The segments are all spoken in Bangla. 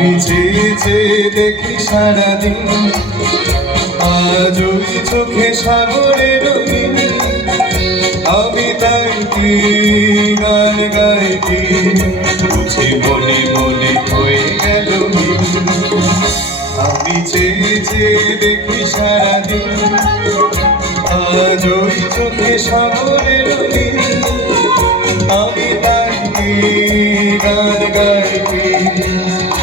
আমি চেয়ে দেখি সারাদিন, আজ ওই চোখে সাগরের রঙিন। আমি তাই কি গান গাই কি, বুঝি মনে মনে হয়ে গেল মিল। আমি চেয়ে দেখি সারাদিন, আজ ওই চোখে সাগরের রঙিন। আমি তাই কি গান গাই কি,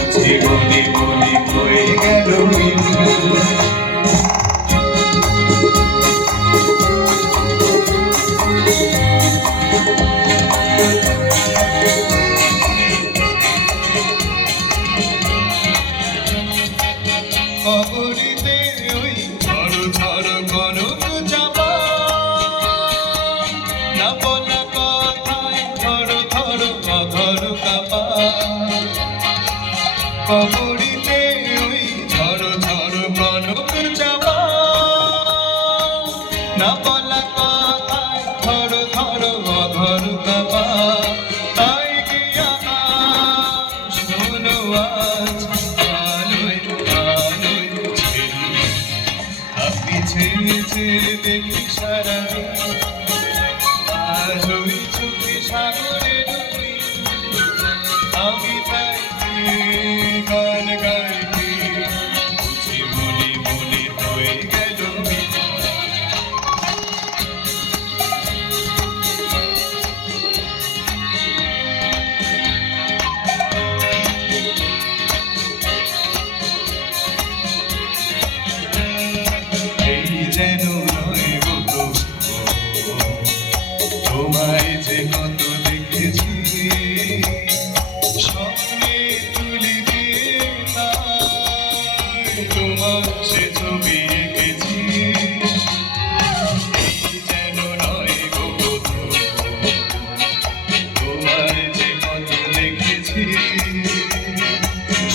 বুঝি মনে মনে হয়ে গেল মিল। কবরিতে ওই ঝড় ঝড় কনক চাপা, না বলা কথায় থর থর অধর কাপা। কবরিতে ওই ঝড় ঝড় কনক চাপা, না বলা কথায় থর থর অধর কাপা। তাই গিয়া শোনো আজ চেয়ে দেখি সারাদিন, আজ ওই চোখে সাগরের রঙিন। আমি তাই গান গাই কি, বুঝি মনে মনে হয়ে গেল মিল। যেন নয় গো প্রশ্ন, তোমায় যে কত দেখেছি, স্বপ্নে তুলি দিয়ে তোমার সে ছবি এঁকেছি। যেন নয় গো তোমায় যে কত দেখেছি,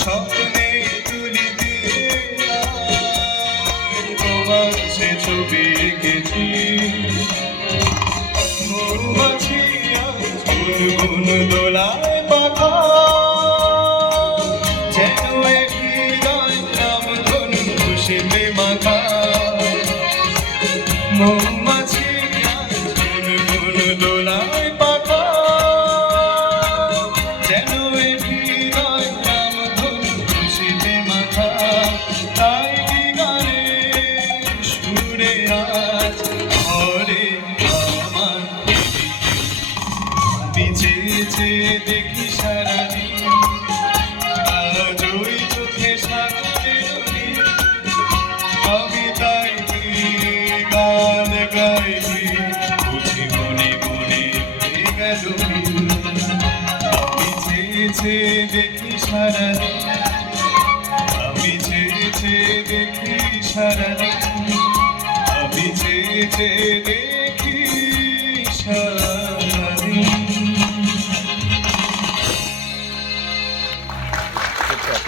স্বপ্নে তুলি দিয়ে তোমার সে ছবি এঁকেছি। মৌমাছি গুনগুন দোলায় পাখা, যেন এক হৃদয় নাম ধনু খুশিতে মাখা। মৌমাছি গুনগুন দোলায় পাখা, যেন এক হৃদয় নাম ধনু খুশিতে মাখা। তাই কি গানে সুরে আজ ঘরে আমার, আমি চেয়ে দেখি সারাদিন, আজ ওই চোখে সাগরের রঙিন। আমি তাই গান গাই কি, বুঝি মনে মনে হয়ে গেল মিল। আমি চেয়ে দেখি সারাদিন, আমি চেয়ে দেখি সারাদিন, আমি চেয়ে